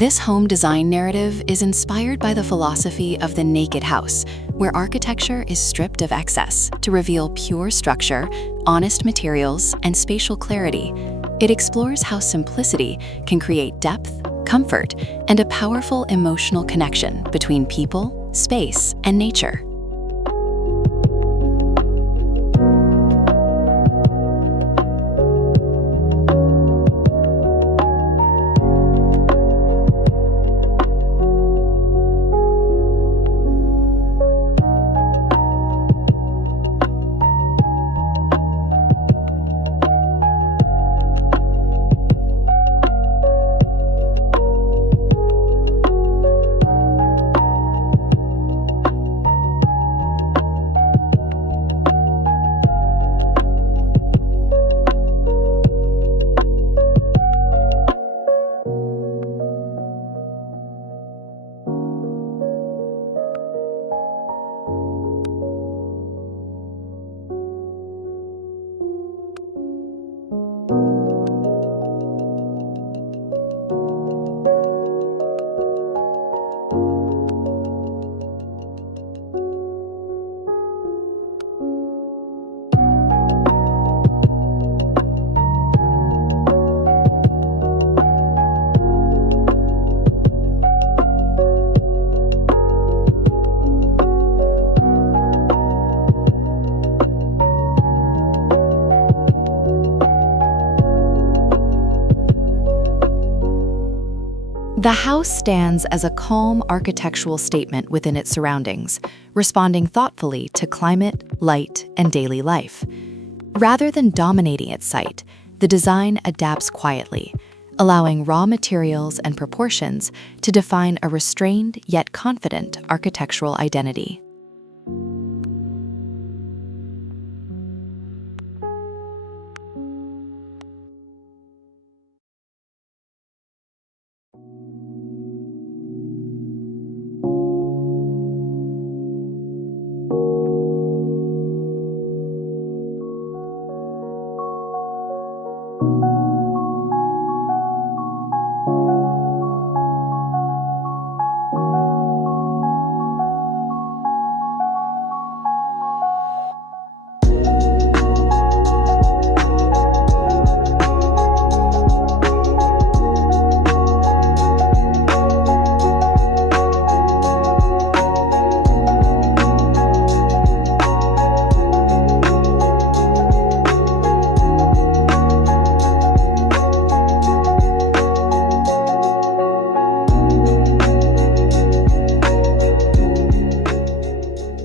This home design narrative is inspired by the philosophy of the naked house, where architecture is stripped of excess to reveal pure structure, honest materials, and spatial clarity. It explores how simplicity can create depth, comfort, and a powerful emotional connection between people, space, and nature. The house stands as a calm architectural statement within its surroundings, responding thoughtfully to climate, light, and daily life. Rather than dominating its site, the design adapts quietly, allowing raw materials and proportions to define a restrained yet confident architectural identity.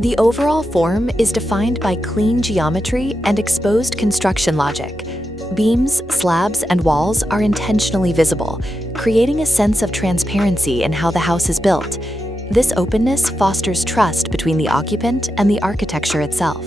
The overall form is defined by clean geometry and exposed construction logic. Beams, slabs, and walls are intentionally visible, creating a sense of transparency in how the house is built. This openness fosters trust between the occupant and the architecture itself.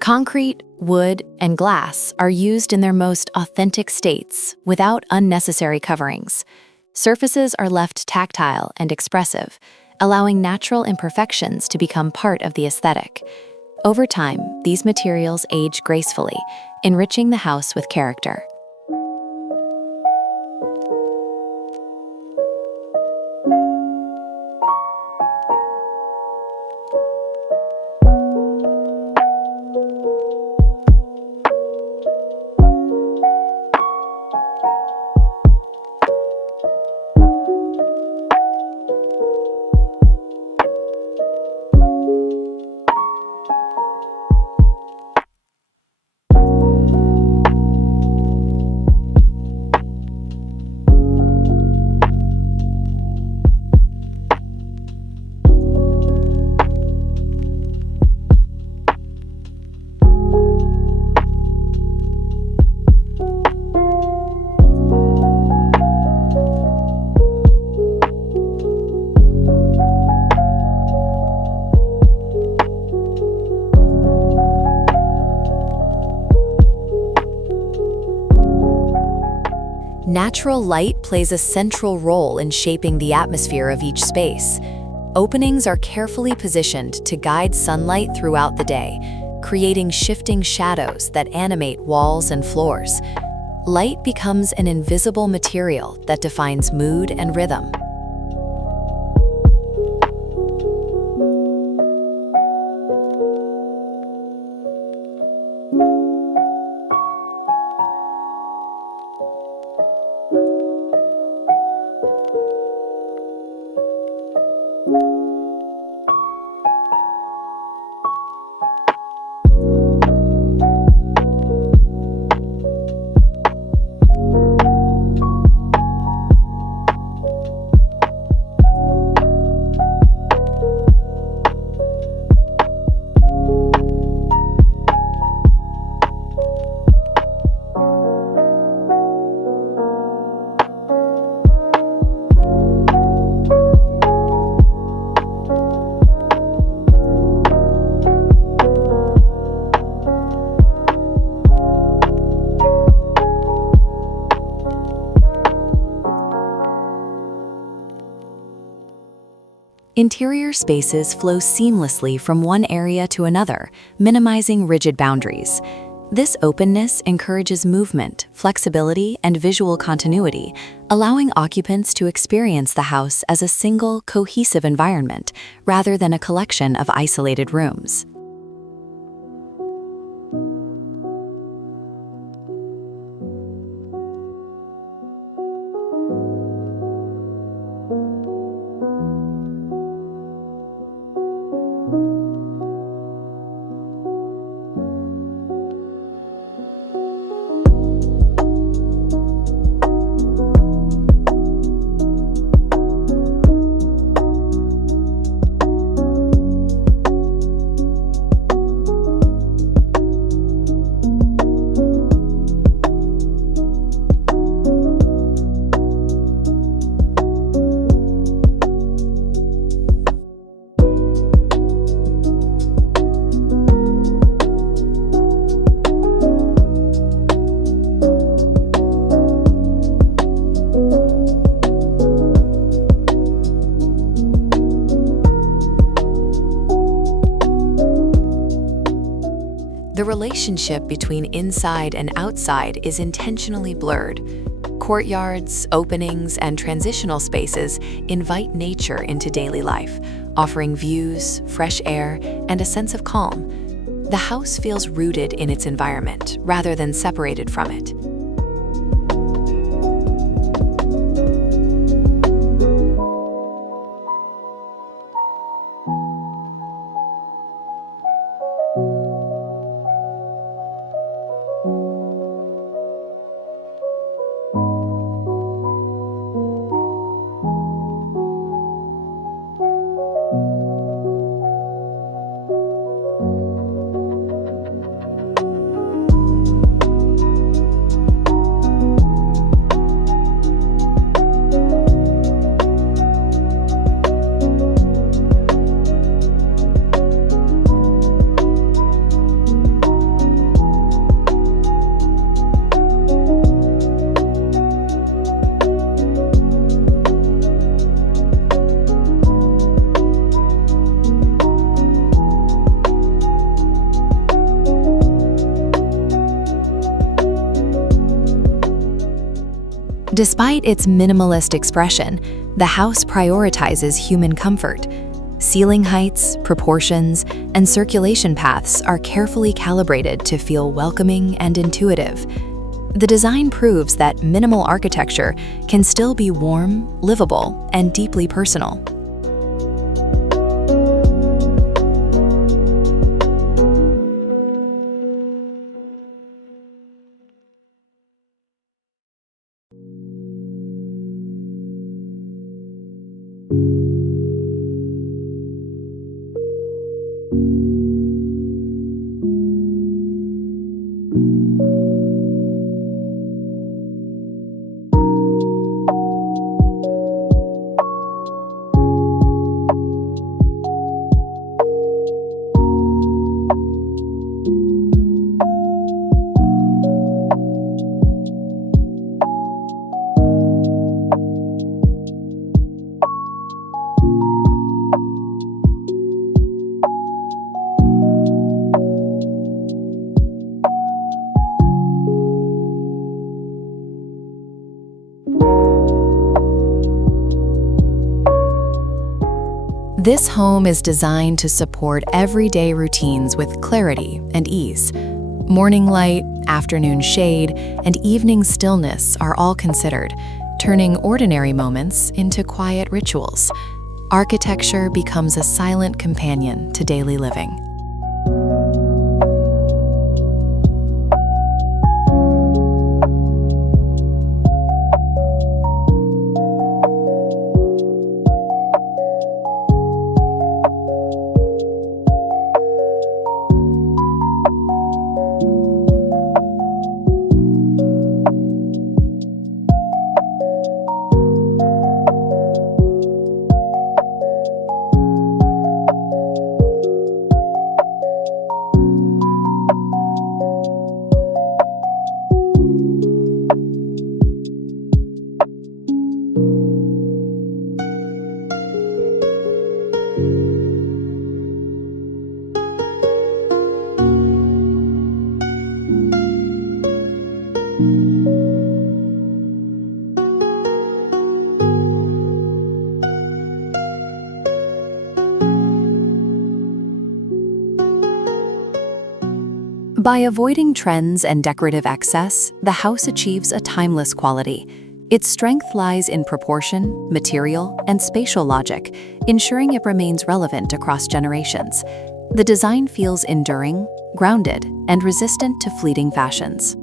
Concrete, wood, and glass are used in their most authentic states without unnecessary coverings. Surfaces are left tactile and expressive, allowing natural imperfections to become part of the aesthetic. Over time, these materials age gracefully, enriching the house with character. Natural light plays a central role in shaping the atmosphere of each space. Openings are carefully positioned to guide sunlight throughout the day, creating shifting shadows that animate walls and floors. Light becomes an invisible material that defines mood and rhythm. Interior spaces flow seamlessly from one area to another, minimizing rigid boundaries. This openness encourages movement, flexibility, and visual continuity, allowing occupants to experience the house as a single, cohesive environment, rather than a collection of isolated rooms. The relationship between inside and outside is intentionally blurred. Courtyards, openings, and transitional spaces invite nature into daily life, offering views, fresh air, and a sense of calm. The house feels rooted in its environment rather than separated from it. Despite its minimalist expression, the house prioritizes human comfort. Ceiling heights, proportions, and circulation paths are carefully calibrated to feel welcoming and intuitive. The design proves that minimal architecture can still be warm, livable, and deeply personal. This home is designed to support everyday routines with clarity and ease. Morning light, afternoon shade, and evening stillness are all considered, turning ordinary moments into quiet rituals. Architecture becomes a silent companion to daily living. By avoiding trends and decorative excess, the house achieves a timeless quality. Its strength lies in proportion, material, and spatial logic, ensuring it remains relevant across generations. The design feels enduring, grounded, and resistant to fleeting fashions.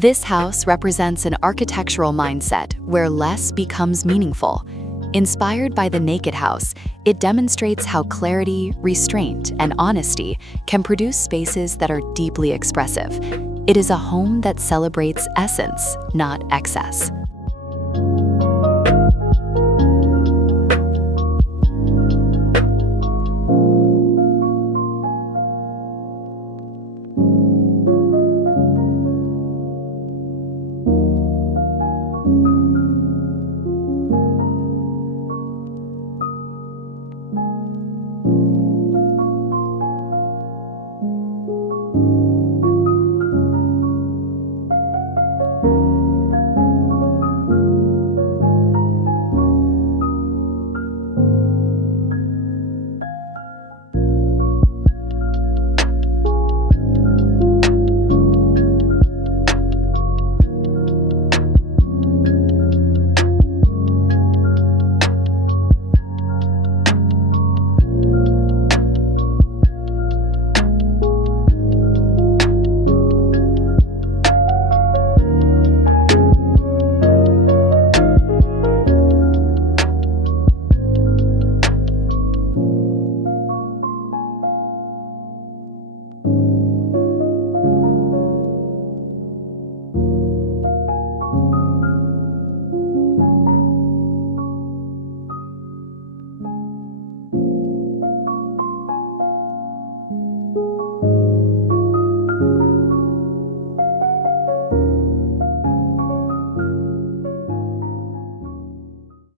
This house represents an architectural mindset where less becomes meaningful. Inspired by the Naked House, it demonstrates how clarity, restraint, and honesty can produce spaces that are deeply expressive. It is a home that celebrates essence, not excess.